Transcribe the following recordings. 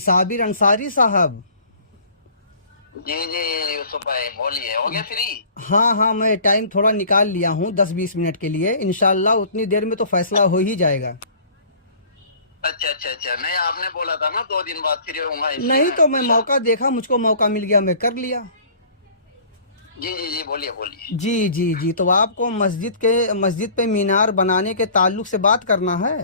साबिर अंसारी साहब। जी जी यूसुफ भाई बोलिए, हो गया फ्री? हाँ हाँ, मैं टाइम थोड़ा निकाल लिया हूँ 10-20 मिनट के लिए, इंशाल्लाह उतनी देर में तो फैसला हो ही जाएगा। अच्छा अच्छा अच्छा, नहीं आपने बोला था ना 2 दिन बाद फ्री होऊंगा, इसलिए नहीं मैं तो मैं पूछा। मौका देखा, मुझको मौका मिल गया, मैं कर लिया। जी जी जी बोलिए बोलिए। जी जी जी, तो आपको मस्जिद पे मीनार बनाने के ताल्लुक से बात करना है।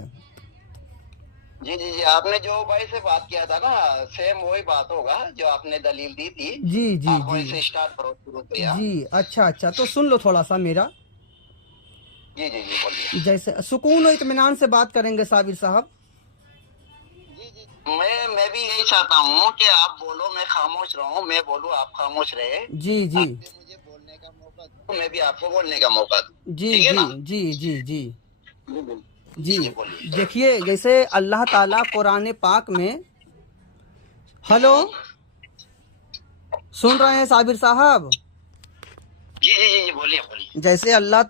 जी जी जी, आपने जो भाई से बात किया था ना, सेम वही बात होगा जो आपने दलील दी थी। जी जी आप जी वैसे स्टार्ट करो शुरू से यार। जी। अच्छा अच्छा, तो सुन लो थोड़ा सा मेरा। जी जी जी बोलिए। जैसे सुकून और इत्मीनान से बात करेंगे साबिर साहब। जी जी, मैं भी यही चाहता हूँ कि आप बोलो मैं खामोश रहूँ, मैं बोलूँ आप खामोश रहे। जी जी आप भी मुझे बोलने का मौका दो, मैं भी आपको बोलने का मौका दूँ, जी ठीक है जी ना? जी जी जी जी जी जी। जी बोलिए। देखिए, जैसे अल्लाह ताला कुरान पाक में, हेलो, हम्म, सुन रहे हैं साबिर साहब? जी जी जी जी बोलिए बोलिए। जैसे अल्लाह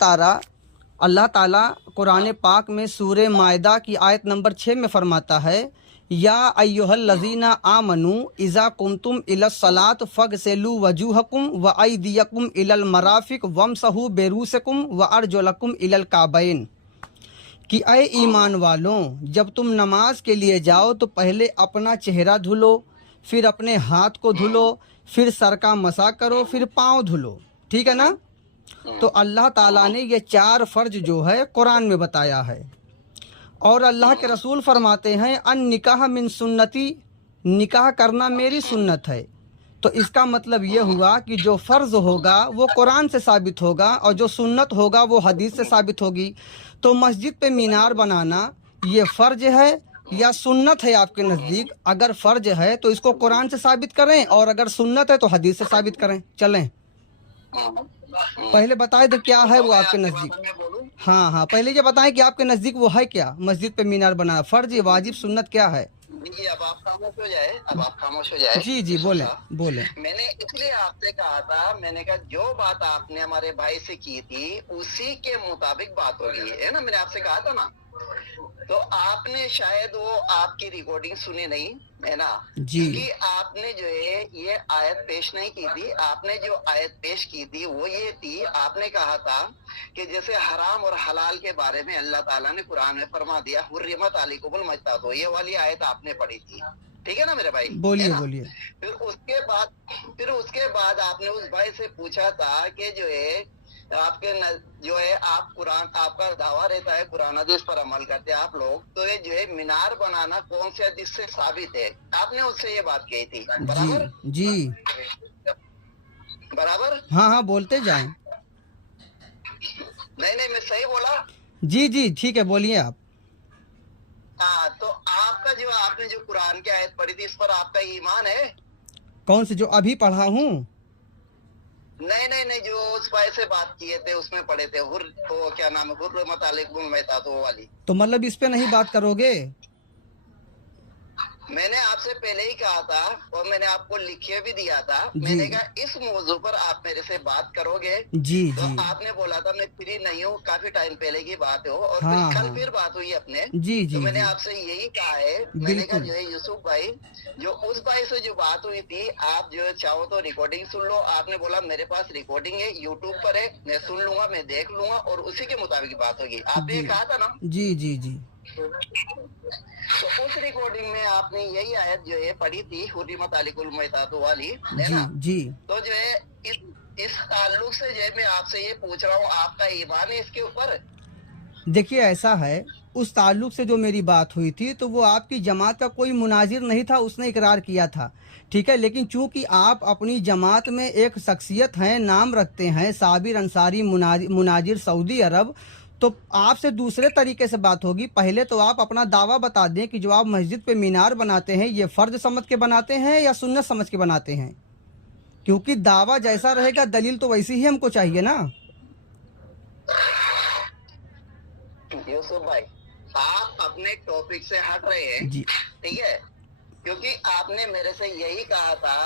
ताला कुरान पाक में सूरे मायदा की आयत नंबर 6 में फरमाता है, या अय्युहल लजीना आमनु इज़ा कुंतुम इलस सलात फगसिलू वजूहकुम व अयदियकुम इलल मराफिक वमसहू बेरूसकुम व अर्जुलकुम इलल काबैन, कि अय ईमान वालों, जब तुम नमाज के लिए जाओ तो पहले अपना चेहरा धुलो, फिर अपने हाथ को धुलो, फिर सर का मसा करो, फिर पाँव धुलो। ठीक है ना? तो अल्लाह ताला ने ये 4 फर्ज जो है कुरान में बताया है। और अल्लाह के रसूल फरमाते हैं, अन निकाह मिन सुन्नती, निकाह करना मेरी सुन्नत है। तो इसका मतलब ये हुआ कि जो फ़र्ज़ होगा वो कुरान से साबित होगा, और जो सुन्नत होगा वो हदीस से साबित होगी। तो मस्जिद पे मीनार बनाना ये फ़र्ज है या सुन्नत है आपके नज़दीक? अगर फ़र्ज है तो इसको कुरान से साबित करें, और अगर सुन्नत है तो हदीस से साबित करें। चलें, पहले बताए दे क्या है तो वो मैं आपके आपकी नज़दीक। भाषा में बोलूँ? हाँ हाँ, पहले ये बताएं कि आपके नज़दीक वो है क्या, मस्जिद पे मीनार बनाना फ़र्ज वाजिब सुन्नत क्या है? जी, अब आप खामोश हो जाए, अब आप खामोश हो जाए जी जी, यूसुफ बोलें साहब। बोलें। मैंने इसलिए आपसे कहा था, मैंने कहा जो बात आपने हमारे भाई से की थी उसी के मुताबिक बात होगी, है ना? मैंने आपसे कहा था ना, तो आपने शायद वो आपकी रिकॉर्डिंग सुनी नहीं, है ना? जी क्योंकि आपने जो है ये आयत पेश नहीं की थी। आपने जो आयत पेश की थी वो ये थी, आपने कहा था कि जैसे हराम और हलाल के बारे में अल्लाह ताला ने कुरान में फरमा दिया, हुर्रिमत अलैकुमुल मय्यतातु, ये वाली आयत आपने पढ़ी थी, ठीक है ना मेरे भाई? है बोलिए ना? बोलिए। फिर उसके बाद आपने उस भाई से पूछा था कि जो है जो है आप कुरान, आपका दावा रहता है कुरान हदीस पर अमल करते हैं आप लोग, तो ये जो है मीनार बनाना कौन से हदीस से साबित है? आपने उससे ये बात कही थी, जी बराबर? जी। बराबर? हाँ हाँ, बोलते जाएं। नहीं नहीं, मैं सही बोला? जी जी, ठीक है, बोलिए आप। हाँ, तो आपका जो आपने जो कुरान की आयत पढ़ी थी, इस पर आपका ईमान है? कौन से जो अभी पढ़ा हूँ? नहीं नहीं नहीं, जो उस भाई से बात किए थे उसमें पढ़े थे, वो क्या नाम है, हुर्रिमत अलैकुमुल मय्यतातु वाली। तो मतलब इस पे नहीं बात करोगे? मैंने आपसे पहले ही कहा था और मैंने आपको लिखे भी दिया था, जी मैंने कहा इस मौजू पर आप मेरे से बात करोगे। जी तो जी। आपने बोला था मैं फ्री नहीं हूँ, काफी टाइम पहले की बात है वो, और फिर हाँ कल हाँ। फिर बात हुई अपने। जी तो जी मैंने जी, आपसे यही कहा है, मैंने कहा बिल्कुल। जो है यूसुफ भाई, जो उस भाई से जो बात हुई थी, आप जो है चाहो तो रिकॉर्डिंग सुन लो। आपने बोला मेरे पास रिकॉर्डिंग है, यूट्यूब पर है, मैं सुन लूंगा, मैं देख लूंगा और उसी के मुताबिक बात होगी, आपने ये जी कहा था ना? जी जी जी तो उस रिकॉर्डिंग में आपने यही आयत जो है पढ़ी थी, हुर्रिमत अलैकुमुल मय्यतातु वाली, है जी ना? जी। तो जो है इस ताल्लुक से जो है मैं आपसे ये पूछ रहा हूँ, आपका ईमान है इसके ऊपर? देखिए, ऐसा है, उस ताल्लुक से जो मेरी बात हुई थी तो वो आपकी जमात का कोई मुनाजिर नहीं था, उसने इकरार किया था। ठीक है, लेकिन चूंकि आप अपनी जमात में एक शख्सियत हैं, नाम रखते हैं साबिर अंसारी मुनाजिर सऊदी अरब, तो आपसे दूसरे तरीके से बात होगी। पहले तो आप अपना दावा बता दें कि जो आप मस्जिद पे मीनार बनाते हैं ये फ़र्ज समझ के बनाते हैं या सुन्नत समझ के बनाते हैं, क्योंकि दावा जैसा रहेगा दलील तो वैसी ही हमको चाहिए ना। यूसुफ भाई, आप अपने टॉपिक से हट रहे हैं, जी ठीक है? क्योंकि आपने मेरे से यही कहा था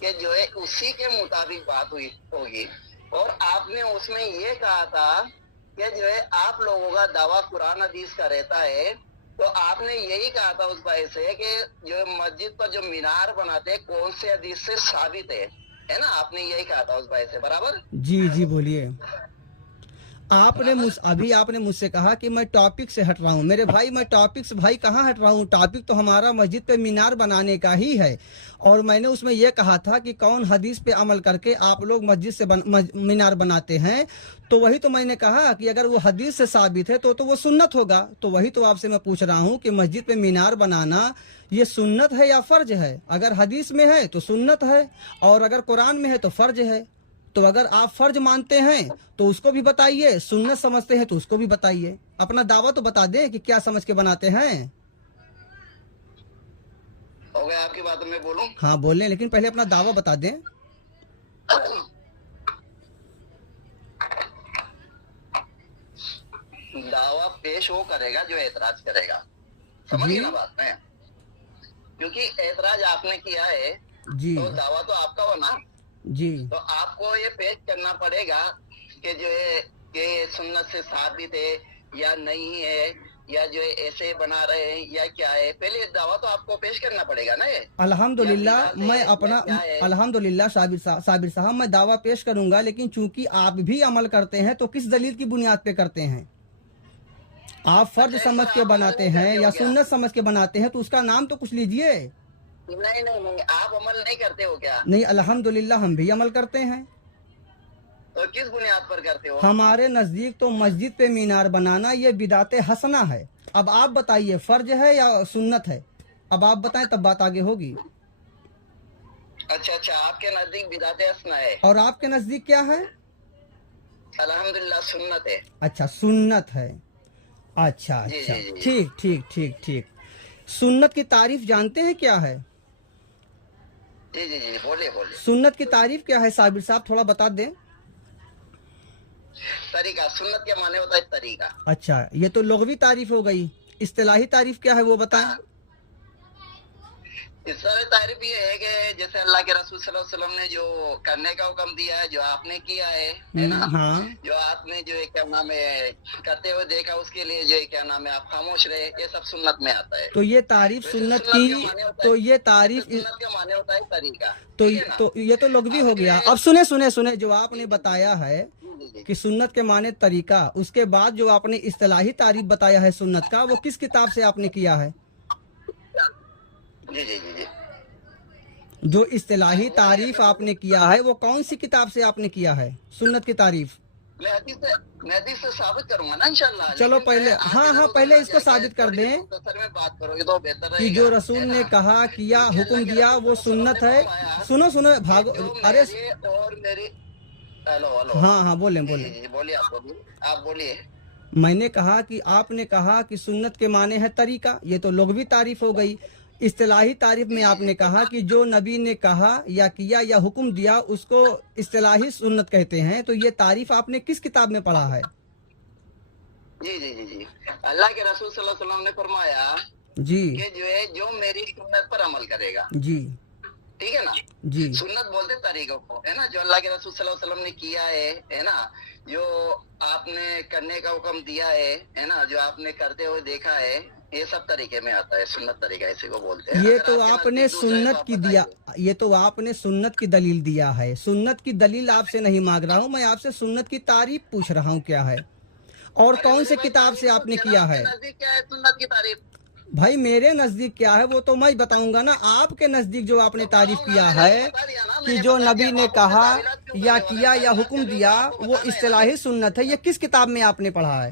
कि जो है उसी के मुताबिक बात हुई होगी, और आपने उसमें ये कहा था कि जो है आप लोगों का दावा कुरान हदीस का रहता है, तो आपने यही कहा था उस भाई से कि जो मस्जिद पर जो मीनार बनाते हैं कौन से हदीस से साबित है ना? आपने यही कहा था उस भाई से, बराबर? जी जी बोलिए। अभी आपने मुझसे कहा कि मैं टॉपिक से हट रहा हूँ। मेरे भाई, मैं टॉपिक से भाई कहाँ हट रहा हूँ? टॉपिक तो हमारा मस्जिद पे मीनार बनाने का ही है। और मैंने उसमें यह कहा था कि कौन हदीस पे अमल करके आप लोग मस्जिद से मीनार बनाते हैं। तो वही तो मैंने कहा कि अगर वो हदीस से साबित है तो वो सुन्नत होगा। तो वही तो आपसे मैं पूछ रहा हूँ कि मस्जिद पे मीनार बनाना ये सुन्नत है या फर्ज है? अगर हदीस में है तो सुन्नत है, और अगर कुरान में है तो फर्ज है। तो अगर आप फर्ज मानते हैं तो उसको भी बताइए, सुन्नत समझते हैं तो उसको भी बताइए। अपना दावा तो बता दें कि क्या समझ के बनाते हैं। हो गया आपकी बात, मैं बोलूं? हाँ बोलें, लेकिन पहले अपना दावा बता दें। दावा पेश वो करेगा जो एतराज करेगा, समझिए ना बात में? क्योंकि एतराज आपने किया है जी तो दावा तो आपका बना। जी। तो आपको ये पेश करना पड़ेगा कि जो है कि सुन्नत से साबित है या नहीं है, या जो है ऐसे बना रहे हैं या क्या है। पहले दावा तो आपको पेश करना पड़ेगा ना। ये अल्हम्दुलिल्लाह, मैं अपना अल्हम्दुलिल्लाह साबिर साहब मैं दावा पेश करूंगा, लेकिन चूंकि आप भी अमल करते हैं तो किस दलील की बुनियाद पे करते हैं? आप फर्ज समझ के बनाते हैं या सुन्नत समझ के बनाते हैं? तो उसका नाम तो कुछ लीजिए। नहीं नहीं नहीं, आप अमल नहीं करते हो क्या? नहीं, अल्हम्दुलिल्लाह हम भी अमल करते हैं। तो किस बुनियाद पर करते हो? हमारे नजदीक तो मस्जिद पे मीनार बनाना ये बिदाते हसना है। अब आप बताइए फर्ज है या सुन्नत है? अब आप बताएं तब बात आगे होगी। अच्छा, आपके नजदीक बिदाते हसना है और आपके नजदीक क्या है? अल्हम्दुलिल्लाह सुन्नत है। अच्छा, सुन्नत है। अच्छा जी, अच्छा, जी, जी। ठीक ठीक ठीक ठीक। सुन्नत की तारीफ जानते हैं क्या है? जी जी जी, बोलिए बोलिए। सुन्नत की तारीफ क्या है साबिर साहब, थोड़ा बता दें। तरीका, सुन्नत के माने होता है तरीका। अच्छा, ये तो लुग़वी तारीफ हो गई। इस्तिलाही तारीफ क्या है वो बताएं। इस तरह तारीफ ये है कि जैसे अल्लाह के रसूल सल्लल्लाहु अलैहि वसल्लम ने जो करने का हुक्म दिया है, जो आपने किया है ना? हाँ। जो आपने जो है क्या नाम है करते हुए देखा, उसके लिए जो है क्या नाम है आप खामोश रहे, ये सब सुन्नत में आता है। तो ये तारीफ वैसे सुन्नत सुन्नत का की, माने होता तो है- ये तारीफ वैसे सुन्नत का माने होता है तरीका। तो ठीक है ना? तो ये तो लुग़वी अब हो जो गया। है- अब सुने सुने सुने, जो आपने बताया है जी, जी, जी। कि सुन्नत के माने तरीका, उसके बाद जो आपने इस्तिलाही तारीफ बताया है सुन्नत का, वो किस किताब से आपने किया है? जी जी जी जी। जो इस्तिलाही तारीफ आपने किया है वो कौन सी किताब से आपने किया है सुन्नत की तारीफ? मैं हदीस से साबित करूंगा ना इंशाल्लाह। चलो लेकिन पहले, मैं आगे हाँ इधर-उधर पहले ना इसको जाके साबित कर थोड़ी दें मुख्तसर में बात करोगे तो बेहतर कि रहेगा, जो रसूल है ने ना? कहा, किया, क्योंकि हुक्म अल्लाह के दिया रसूल वो सल्लल्लाहु सुन्नत अलैहि है। वसल्लम ने फरमाया सुनो सुनो कि भागो, जो अरे मेरे और मेरी हेलो हेलो हाँ हाँ बोलें जी बोलें। जी जी, बोलिए आप बोलिए। मैंने कहा कि आपने कहा कि सुन्नत के माने है तरीका, ये तो लुग़वी तारीफ हो गई। इस्तिलाही तारीफ में आपने कहा कि जो नबी ने कहा या किया या हुक्म दिया उसको इस्तिलाही सुन्नत कहते हैं। तो ये तारीफ आपने किस किताब में पढ़ा है? जी जी जी जी, अल्लाह के रसूल सल्लल्लाहु अलैहि वसल्लम ने फरमाया जी कि जो है जो मेरी सुन्नत पर अमल करेगा, जी ठीक है ना? जी सुन्नत बोलते तरीकों को, है ना? जो अल्लाह के रसूल सल्लल्लाहु अलैहि वसल्लम ने किया है ना? जो आपने करने का हुक्म दिया है ना? जो आपने करते हुए देखा है, ये सब तरीके में आता है। सुन्नत तरीका इसी को बोलते हैं। ये अगर तो आपके आपने नजदीक दूसरा है तो सुन्नत आप की दिया, बताइए। ये तो आपने सुन्नत की दलील दिया है। सुन्नत की दलील आपसे नहीं मांग रहा हूँ, मैं आपसे सुन्नत की तारीफ पूछ रहा हूँ क्या है, और अरे कौन मेरे से भाई, किताब से तारीफ तो आपने देना, किया आपके है? नजदीक क्या है सुन्नत की तारीफ? भाई मेरे नजदीक क्या है वो तो मैं बताऊंगा ना। आपके नजदीक जो आपने तारीफ किया है कि जो नबी ने कहा या किया या हुक्म दिया वो इस्तिलाही सुन्नत है, ये किस किताब में आपने पढ़ा है?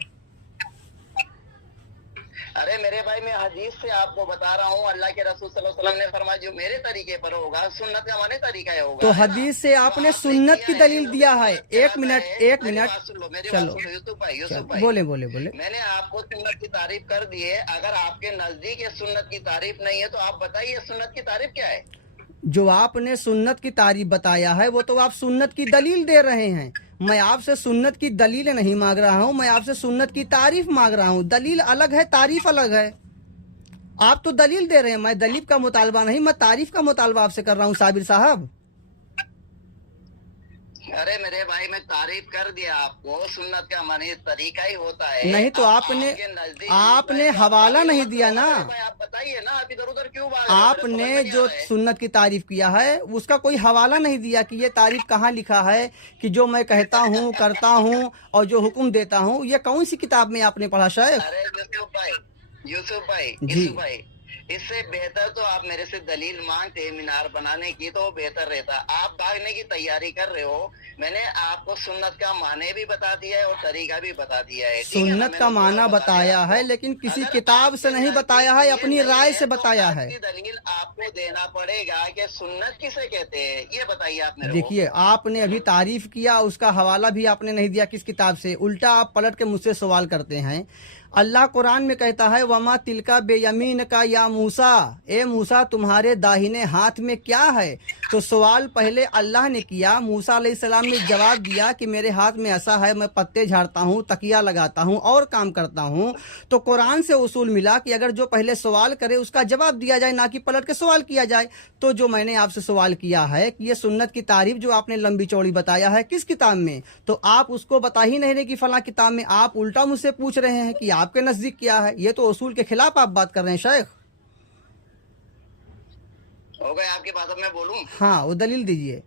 अरे मेरे भाई, मैं हदीस से आपको बता रहा हूँ। अल्लाह के रसूल सल्लल्लाहु अलैहि वसल्लम ने फरमाया जो मेरे तरीके पर होगा, सुन्नत का माने तरीका होगा। तो है ना? हदीस से आपने जो सुन्नत किया की है, दलील दिया है। सुन्नत एक मिनट कहलाता है। एक मेरी मिनट, बात सुन लो, मेरी चलो बात सुनो यूसुफ चलो, भाई, बोले बोले बोले। मैंने आपको सुन्नत की तारीफ कर दी है। अगर आपके नजदीक ये सुन्नत की तारीफ नहीं है तो आप बताइए सुन्नत की तारीफ क्या है? जो आपने सुन्नत की तारीफ बताया है वो तो आप सुन्नत की दलील दे रहे हैं। मैं आपसे सुन्नत की दलील नहीं मांग रहा हूँ, मैं आपसे सुन्नत की तारीफ मांग रहा हूँ। दलील अलग है, तारीफ अलग है। आप तो दलील दे रहे हैं, मैं दलील का मुतालबा नहीं, मैं तारीफ का मुतालबा आपसे कर रहा हूँ साबिर साहब। अरे मेरे भाई, मैं तारीफ कर दिया आपको। सुन्नत का माने तरीका ही होता है। नहीं तो अब आपने आपके नजदीक आपने जो है, हवाला आप नहीं मत दिया करो ना। मेरे भाई, आप बताइए ना, आप इधर उधर क्यों भाग रहे हो? मेरे समझ में आपने नहीं आ जो रहा है। सुन्नत की तारीफ किया है उसका कोई हवाला नहीं दिया कि ये तारीफ कहाँ लिखा है, कि जो मैं कहता हूँ करता हूँ और जो हुक्म देता हूँ, ये कौन सी किताब में आपने पढ़ा शेख? अरे यूसुफ भाई, जी। यूसुफ भाई, इससे बेहतर तो आप मेरे से दलील मांगते मीनार बनाने की, तो वो बेहतर रहता। आप भागने की तैयारी कर रहे हो। मैंने आपको सुन्नत का माने भी बता दिया है और तरीका भी बता दिया है, ठीक है ना? सुन्नत का मैंने माना पूरा बता दिया बताया है, आपको। लेकिन किसी अगर किताब से आपके नहीं बताया है, नजदीक ये अपनी नहीं राय है से तो बताया है। असली दलील आपको देना पड़ेगा कि सुन्नत किसे कहते हैं, ये बताइए आप मेरे को। देखिए, आपने अभी तारीफ किया, उसका हवाला भी आपने नहीं दिया किस किताब से। उल्टा आप पलट के मुझसे सवाल करते हैं। अल्लाह कुरान में कहता है, वमा तिलका बेयमीन का या मूसा, ए मूसा तुम्हारे दाहिने हाथ में क्या है? तो सवाल पहले अल्लाह ने किया, मूसा अलैहिस्सलाम ने जवाब दिया कि मेरे हाथ में ऐसा है, मैं पत्ते झाड़ता हूँ, तकिया लगाता हूँ और काम करता हूँ। तो कुरान से उसूल मिला कि अगर जो पहले सवाल करे उसका जवाब दिया जाए, ना कि पलट के सवाल किया जाए। तो जो मैंने आपसे सवाल किया है कि ये सुन्नत की तारीफ जो आपने लंबी चौड़ी बताया है किस किताब में, तो आप उसको बता ही नहीं रहे कि फला किताब में। आप उल्टा मुझसे पूछ रहे हैं कि आपके नजदीक क्या है। ये तो उसूल के खिलाफ आप बात कर रहे हैं शेख। हो गए आपकी बात, अब मैं बोलूं। हाँ, वो दलील दीजिए।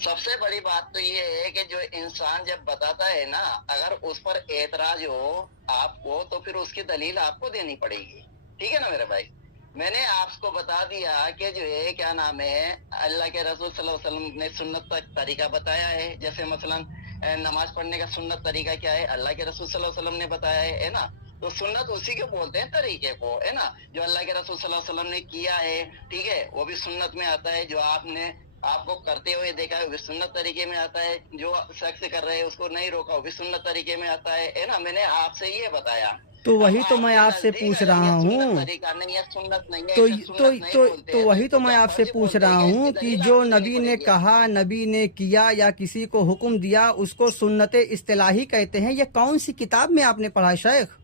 सबसे बड़ी बात तो ये है कि जो इंसान जब बताता है ना, अगर उस पर एतराज हो आपको, तो फिर उसकी दलील आपको देनी पड़ेगी, ठीक है ना मेरे भाई? मैंने आपको बता दिया कि जो है क्या नाम है, अल्लाह के रसूल सल्लल्लाहु अलैहि वसल्लम ने सुन्नत का तरीका बताया है। जैसे मसलन नमाज पढ़ने का सुन्नत तरीका क्या है, अल्लाह के रसूल सल्लल्लाहु अलैहि वसल्लम ने बताया है ना? तो सुन्नत उसी को बोलते हैं, तरीके को, है ना? जो अल्लाह के रसूल सल्लल्लाहु अलैहि वसल्लम ने किया है, ठीक है, वो भी सुन्नत में आता है। जो आपने आपको करते हुए देखा है वो भी सुन्नत तरीके में आता है। जो शख्स कर रहे हैं उसको नहीं रोका वो भी सुन्नत तरीके में आता है ना? मैंने आपसे ये बताया। तो वही अब तो मैं आपके आपसे नजदीक पूछ अगर रहा ये सुन्नत हूँ। तरीका नहीं है, सुन्नत नहीं है, तो इसे तो सुन्नत नहीं तो बोलते तो हैं, वही तो मैं क्या आपसे फर्ज पूछ बोलते रहा हैं हूँ इसकी कि दलील जो आपको देनी नबी ने पड़ेगी। कहा, नबी ने किया या किसी को हुक्म दिया, उसको सुन्नत इस्तिलाही कहते हैं। ये कौन सी किताब में आपने पढ़ा शेख?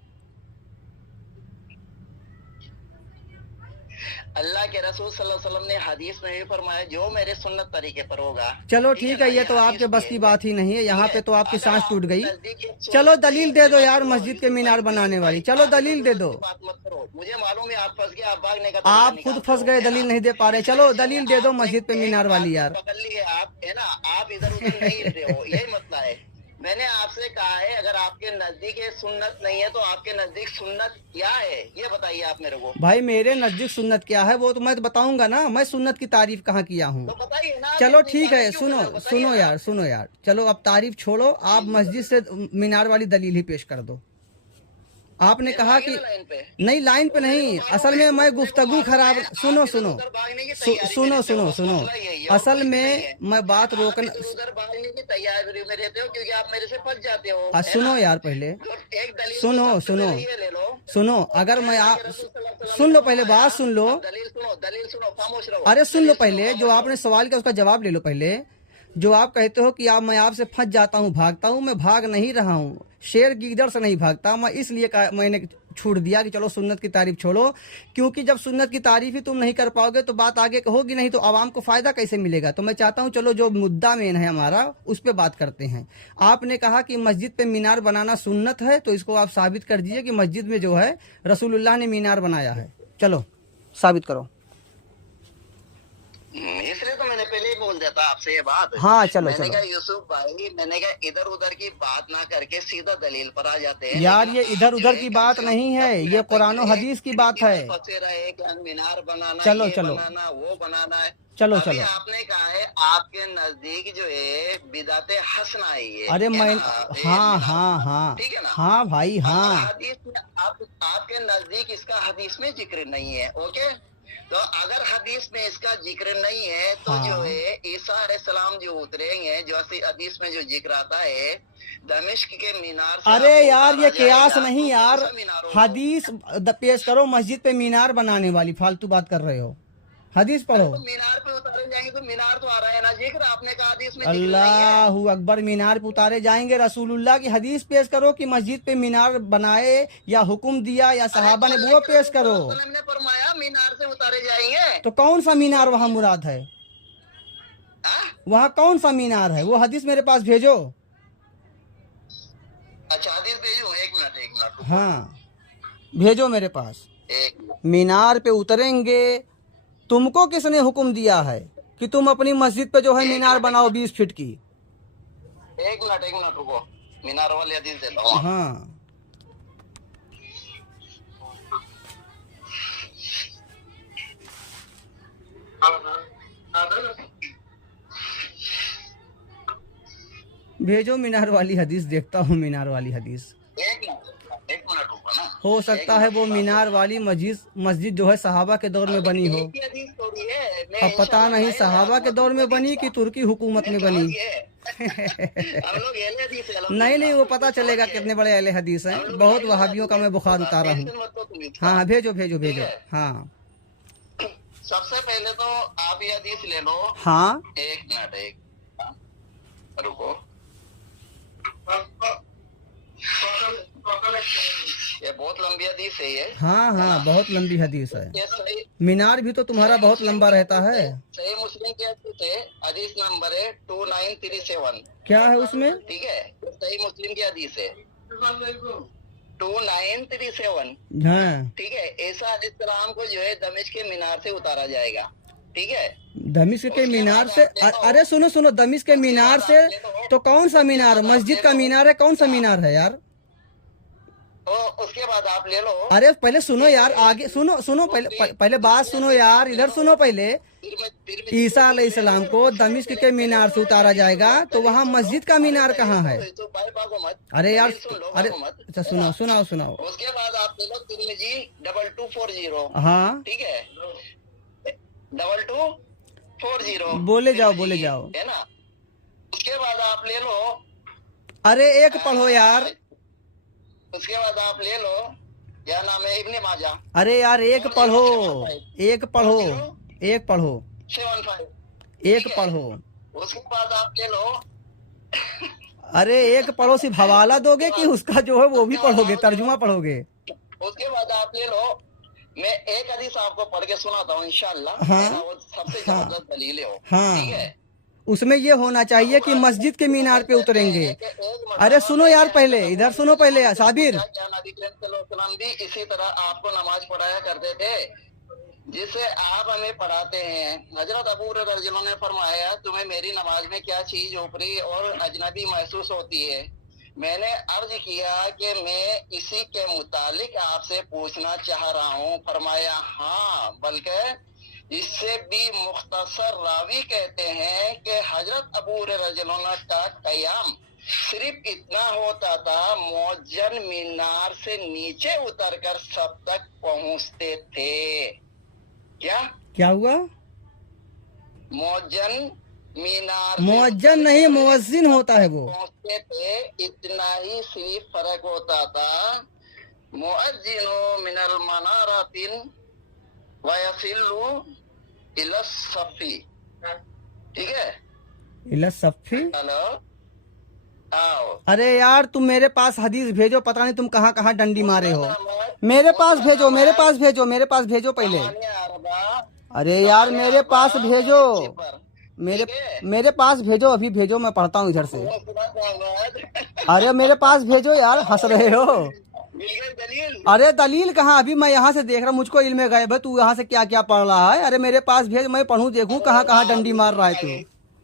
अल्लाह के रसूल सल्लल्लाहु अलैहि वसल्लम ने हदीस में भी फरमाया, जो मेरे सुन्नत तरीके पर होगा। चलो ठीक है ठीक है, ना? ये ये तो आपके हदीस बस में की है, बात ही नहीं है। ठीक यहाँ है? पे तो आपकी अगर सांस टूट आपके गई। नजदीक ये चलो सुन्नत नहीं दलील है, दे दो मेरी बात यार, सुनो मस्जिद के यूसुफ मीनार भाई, बनाने यूसुफ वाली। भाई, चलो आप दलील इधर दे उधर दो। की बात मत करो। मुझे मालूम है आप फंस गए, आप भागने का तरीका आप खुद निकालते फंस हो, गए, है ना? दलील नहीं दे पा रहे। चलो इसलिए दलील दे दो आपने मस्जिद पे एक मीनार बात वाली को यार। पकड़ ली है आप, है ना? आप इधर उधर नहीं हिल रहे हो, यही मसला है। मैंने आपसे कहा है, अगर आपके नजदीक ये सुन्नत नहीं है तो आपके नजदीक सुन्नत क्या है, ये बताइए आप मेरे को। भाई मेरे नजदीक सुन्नत क्या है वो तो मैं बताऊंगा ना। मैं सुन्नत की तारीफ कहाँ किया हूँ। तो बताइए ना, आप चलो इतनी ठीक बातें है, क्यों कर सुनो रहे हो? बताइए सुनो ना। यार, सुनो यार, चलो अब तारीफ छोड़ो, आप मस्जिद से मीनार वाली दलील ही पेश कर दो। आपने फिर कहा भागे कि ना लाइन पे। नहीं, लाइन पे मेरे को नहीं, मालूम असल है, में मैं मेरे को गुफ्तगू मालूम खराब। है, सुनो आप इधर सुनो उधर भागने की तैयारी सुनो में रहते हो, सुनो बस सुनो मसला यही है, और असल कुछ भी नहीं में है। मैं बात आप रोकना। इधर उधर भागने की तैयारी में रहते हो क्योंकि आप मेरे से फंस जाते हो, है सुनो ना? यार पहले, तो एक दलील तो सुनो सबसे सुनो पहले ये ले लो। सुनो, अगर मैं अल्लाह के रसूल सल्लल्लाहु अलैहि वसल्लम सुन ने लो पहले, फरमाया, बात सुन लो। अब दलील सुनो, खामोश रहो। अरे सुन लो दलील सुनो, पहले, जो खामोश आपने रहो। सवाल किया उसका जवाब ले लो पहले। जो आप कहते हो कि मैं आपसे फंस जाता हूँ, भागता हूँ, मैं भाग नहीं रहा हूँ। शेर गीदड़ से नहीं भागता मैं, इसलिए मैंने छूट दिया कि चलो सुन्नत की तारीफ छोड़ो। क्योंकि जब सुन्नत की तारीफ ही तुम नहीं कर पाओगे तो बात आगे होगी नहीं, तो आवाम को फायदा कैसे मिलेगा? तो मैं चाहता हूँ चलो जो मुद्दा मेन है हमारा उस पर बात करते हैं। आपने कहा कि मस्जिद पे मीनार बनाना सुन्नत है, तो इसको आप साबित कर दीजिए कि मस्जिद में जो है रसूलुल्लाह ने मीनार बनाया है। चलो साबित करो। इसलिए तो मैंने पहले ही बोल दिया था आपसे ये बात। हाँ चलो मैंने चलो कहा यूसुफ भाई, मैंने कहा इधर उधर की बात ना करके सीधा दलील पर आ जाते हैं। यार, लेकिन ये आप इधर जो उधर है की कम बात से कम नहीं है, अपने ये तक कुरान और है, हदीस की बात है। फंसे रहे कि मीनार बनाना, चलो ये चलो बनाना, वो बनाना है। चलो अभी चलो। आपने कहा है आपके नजदीक जो है बिदाते हसना है ये, अरे है मैं ना? ये हाँ मीनार हाँ बनाना, हाँ ठीक है ना? हाँ भाई अगर हाँ। हदीस में आपके नजदीक इसका हदीस में जिक्र नहीं है, ओके? तो अगर हदीस में इसका जिक्र नहीं है तो हाँ। जो है ईसा अलैहिस्सलाम जो उतरेंगे, जो हदीस में जो जिक्र आता है दमिश्क के मीनार से, अरे आपको यार, ये उतारा कियास जाएगा, नहीं तो यार, कौन सा मीनार होगा? हदीस पेश करो। मस्जिद पे मीनार बनाने वाली फालतू बात कर रहे हो, हदीस पढ़ो। तो मीनार पे उतारे जाएंगे तो मीनार तो आ रहा है ना जिक्र, आपने कहा हदीस में जिक्र नहीं है। अल्लाहू अकबर, मीनार पे उतारे जाएंगे? रसूलुल्लाह की हदीस पेश करो कि मस्जिद पे मीनार बनाए या हुक्म दिया या सहाबा ने, वो पेश करो। ने फरमाया मीनार से उतारे जाएंगे। तो कौन सा मीनार वहाँ मुराद है? हाँ? वहाँ कौन सा मीनार है, वो हदीस मेरे पास भेजो। अच्छा हदीस भेजूं, एक मिनट हाँ भेजो मेरे पास। एक मिनट। मीनार पे उतरेंगे, तुमको किसने हुक्म दिया है कि तुम अपनी मस्जिद पे जो है मीनार बनाओ 20 फीट की? एक मिनट रुको, मीनार वाली हदीस देता हूँ। हाँ भेजो मीनार वाली हदीस, देखता हूँ मीनार वाली हदीस। एक मिनट रुको ना। हो सकता है वो मीनार वाली मस्जिद जो है सहाबा के दौर में बनी हो। एक ही हदीस थोड़ी है, मैं अब पता इंशाल्लाह नहीं लाएगा सहाबा के आपको दौर में हदीस बनी का। कि तुर्की हुकूमत में बनी। हम लोग अहले हदीस है, नहीं वो पता चलेगा कितने बड़े अहले हदीस हैं। बहुत वहाबियों का मैं बुखार उतारा हूँ। टेंशन मत लो तुम इसका। हाँ भेजो भेजो ठीक भेजो। है? हाँ सबसे पहले तो आप ये हदीस ले लो। हाँ एक मिनट रुको। ये बहुत लंबी हदीस है ये। हाँ हाँ बहुत लंबी हदीस है। ये सही मीनार भी तो तुम्हारा बहुत लंबा रहता है। सही मुस्लिम की हदीस है, हदीस नंबर है 2937। क्या है उसमें? ठीक है, ये सही मुस्लिम की हदीस है 2937। हाँ ठीक है, ईसा अलैहिस्सलाम को जो है दमिश्क के मीनार से उतारा जाएगा। ठीक है, दमिश्क के मीनार से? अरे सुनो सुनो, दमिश्क के मीनार से तो कौन सा मीनार? मस्जिद का मीनार है, कौन सा मीनार है यार? तो उसके बाद आप ले लो। अरे पहले सुनो यार, आगे सुनो सुनो, पहले बात सुनो यार, इधर सुनो पहले। ईसा अलैहिस्सलाम को दमिश्क के मीनार से उतारा जाएगा तो वहाँ मस्जिद का मीनार कहाँ है? तो भाई भागो मत। अरे यार अरे भागो मत। अच्छा सुनाओ सुनाओ सुनाओ। उसके बाद आप ले लो तिरमिजी 2240। हाँ ठीक है, 2240 बोले जाओ है ना। उसके बाद आप ले लो। अरे एक पढ़ो यार। उसके बाद आप ले लो, क्या नाम है, इब्ने माजा। अरे यार एक पढ़ो, एक पढ़ो, एक पढ़ो, 75। एक पढ़ो। उसके बाद आप ले लो। अरे एक पढ़ो, सिर्फ हवाला दोगे कि उसका जो है वो भी पढ़ोगे, तर्जुमा पढ़ोगे? उसके बाद आप ले लो। मैं एक हदीस आपको पढ़ के सुनाता हूँ इंशाल्लाह। हाँ। है ना, वो सबसे जबरदस्त दलील है वो। हाँ। ठीक है, उसमें ये होना चाहिए कि मस्जिद के मीनार पे उतरेंगे। अरे सुनो यार पहले, इधर सुनो पहले साबिर। नबी सल्लल्लाहु भी इसी तरह आपको नमाज पढ़ाया करते थे जिसे आप हमें पढ़ाते हैं। हजरत अबू हुरैरा रज़ियल्लाहु अन्हु ने फरमाया, तुम्हें मेरी नमाज में क्या चीज ऊपरी और अजनबी महसूस होती है? मैंने अर्ज किया कि मैं इसी के मुतालिक आपसे पूछना चाह रहा हूँ। फरमाया हाँ, बल्कि इससे भी मुख्तसर रावी कहते हैं कि हजरत अबू हुरैरा रज़ियल्लाहु अन्हु का कयाम सिर्फ इतना होता था, मौजन मीनार से नीचे उतरकर सब तक पहुंचते थे। क्या हुआ? मौजन मीनार मुअज्जन नहीं, मुअज्जिन होता है वो। पहुंचते थे, इतना ही सिर्फ फर्क होता था। मुअज्जिनु मिनल मनारातिन वयसिल्लु इला सफी। ठीक है, इला सफ़ी। हेलो, आओ। अरे यार तुम मेरे पास हदीस भेजो, पता नहीं तुम कहाँ कहाँ डंडी मारे हो। मेरे पास भेजो, मेरे पास भेजो, मेरे पास भेजो पहले। अरे यार मेरे पास भेजो, मेरे पास भेजो, अभी भेजो, मैं पढ़ता हूँ इधर से। अरे मेरे पास भेजो यार, हंस रहे हो। अरे दलील कहाँ, अभी मैं यहाँ से देख रहा हूँ, मुझको इल्म गैब है, तू यहाँ से क्या क्या पढ़ रहा है। अरे मेरे पास भेज, मैं पढ़ूं, देखूं कहाँ कहाँ डंडी मार रहा है तू।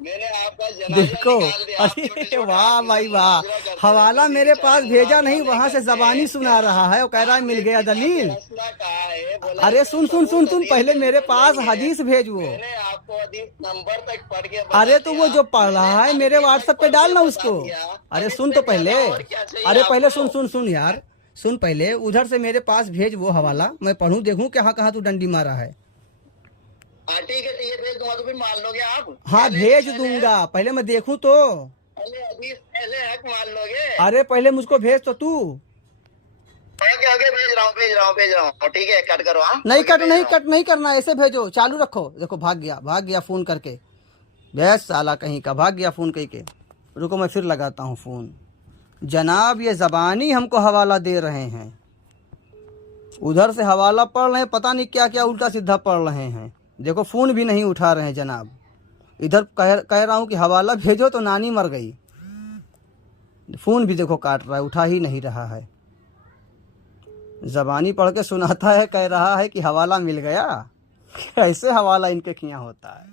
मैंने आपका जनाजा देखो, निकाल दिया। अरे वाह भाई वाह, हवाला मेरे पास भेजा नहीं, वहाँ से जबानी सुना रहा है, वो कह रहा है मिल गया दलील। अरे सुन सुन सुन सुन, पहले मेरे पास हदीस भेज वो। मैंने आपको हदीस नंबर तक पढ़ के अरे तो वो जो पढ़ रहा है मेरे व्हाट्सएप पे डालना उसको। अरे सुन तो पहले, अरे पहले सुन सुन सुन यार, सुन पहले, उधर से मेरे पास भेज वो हवाला, मैं पढ़ूं, देखूं कहाँ कहाँ तू डंडी मारा है। ठीक है, ये भेज दूंगा तो फिर मान लोगे आप? हाँ भेज दूंगा, पहले मैं देखूं तो। पहले हक मान लोगे? अरे पहले मुझको भेज तो तू। ओके भेज रहा हूँ। ठीक है, कट करो। हाँ, कट नहीं करना, ऐसे भेजो, चालू रखो। देखो भाग गया फोन करके, बेस साला कहीं का, भाग गया फोन कहीं के। रुको मैं फिर लगाता हूँ फोन। जनाब ये ज़बानी हमको हवाला दे रहे हैं, उधर से हवाला पढ़ रहे हैं, पता नहीं क्या क्या उल्टा सीधा पढ़ रहे हैं। देखो फ़ोन भी नहीं उठा रहे हैं जनाब, ادھر کہہ رہا ہوں کہ حوالہ بھیجو تو نانی مر گئی، فون بھی دیکھو کاٹ رہا ہے، اٹھا ہی نہیں رہا ہے، زبانی پڑھ کے سناتا ہے، کہہ رہا ہے کہ حوالہ مل گیا، کیسے حوالہ ان کے کیا ہوتا ہے۔